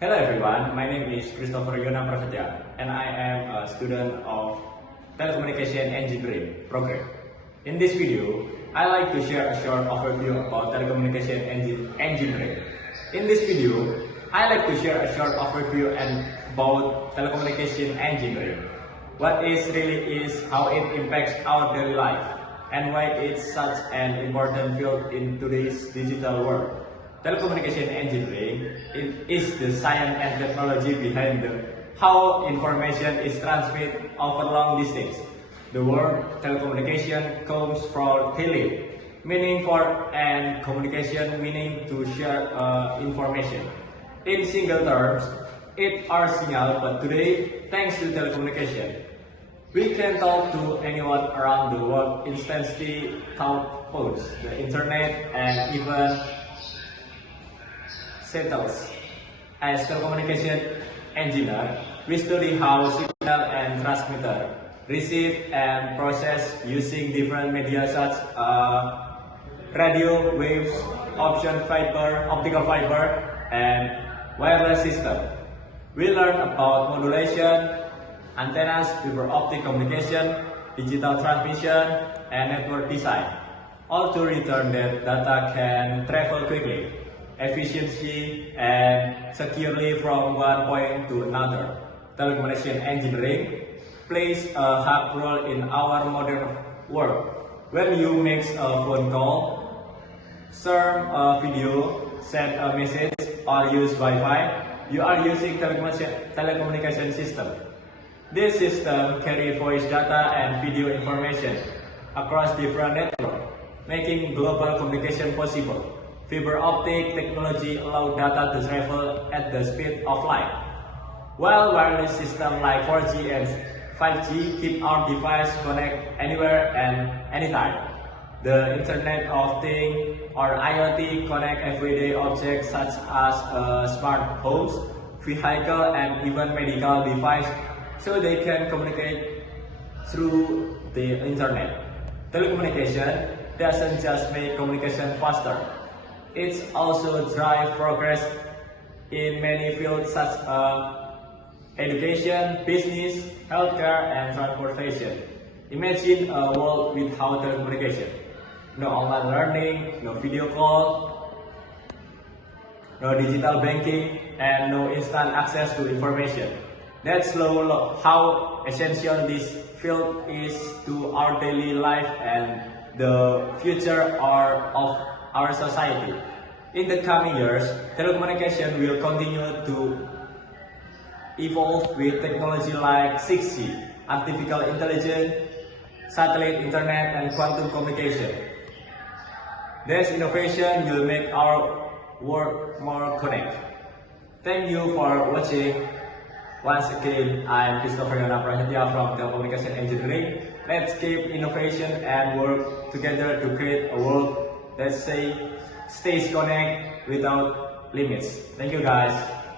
Hello everyone, my name is Christopher Yona Prasetya and I am a student of Telecommunication Engineering program. In this video, I like to share a short overview about telecommunication engineering. In this video, I like to share a short overview about telecommunication engineering. What it really is, how it impacts our daily life, and why it's such an important field in today's digital world. Telecommunication engineering is the science and technology behind how information is transmitted over long distance. The word telecommunication comes from tele, meaning for, and communication meaning to share information. In single terms, it are signal, but today, thanks to telecommunication, we can talk to anyone around the world instantly through phones, the internet, and even satellites. As telecommunication engineer, we study how signal and transmitter receive and process using different media such radio waves, optical fiber, and wireless system. We learn about modulation, antennas, fiber optic communication, digital transmission, and network design, all to return that data can travel quickly, efficiently, and securely from one point to another. Telecommunication engineering plays a hard role in our modern world. When you make a phone call, stream a video, send a message, or use Wi-Fi, you are using telecommunication system. This system carry voice data and video information across different networks, making global communication possible. Fiber optic technology allows data to travel at the speed of light, while wireless systems like 4G and 5G keep our device connected anywhere and anytime. The Internet of Things or IoT connect everyday objects such as smart homes, vehicle, and even medical device so they can communicate through the internet. Telecommunication doesn't just make communication faster. It also drives progress in many fields such as education, business, healthcare, and transportation. Imagine a world without telecommunication. No online learning, no video call, no digital banking, and no instant access to information. That's how essential this field is to our daily life and the future of our society. In the coming years, telecommunication will continue to evolve with technology like 6G, artificial intelligence, satellite internet, and quantum communication. This innovation will make our world more connected. Thank you for watching. Once again, I'm Christopher Yona Prasetya from Telecommunication Engineering. Let's keep innovation and work together to create a world that stays connected without limits. Thank you guys.